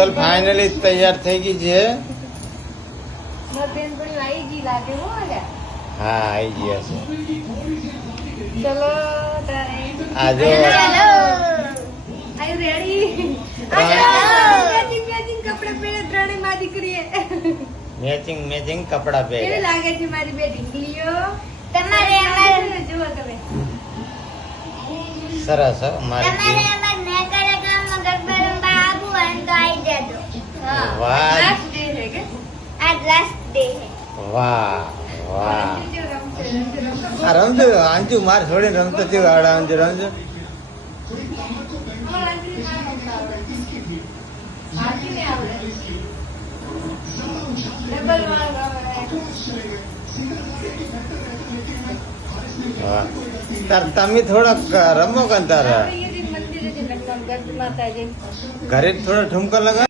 Sheetal finally તૈયાર થઈ ગઈ છે. હા આવી ગયા છે. ચલો આ જો કપડે પહેરે ત્રણે માં દીકરીએ મેચિંગ કપડા કેવી પહેરે. લાગે છે મારી બે ઢીંગલીઓ? તમારે અમારે જુઓ તમે. સરસ હો મારી તમારે બેન. અમાર નેકળે ગામમાં ગરબા રમવા આવવું હોય ને તો આવી જજો. હા, વાહ. last day છે કે? આજ લાસ્ટ ડે છે. વાહ વાહ. અંજુ રમશે, અંજુ રમશે. આ રમજો અંજુ માર છોડીને રમતો થયો આવડા અંજુ રમજો. અમારા અંજુને ના રમતા આવડે. આરતીને આવડે. ડબલ વાળ રમે. વાહ. તમે થોડાક રમો કે તારે આપણે અહીંયાથી મંદિરે જઈને રમવાનું, ગરબા માતાજી. ઘરે જ થોડા ઠુમકા લગા.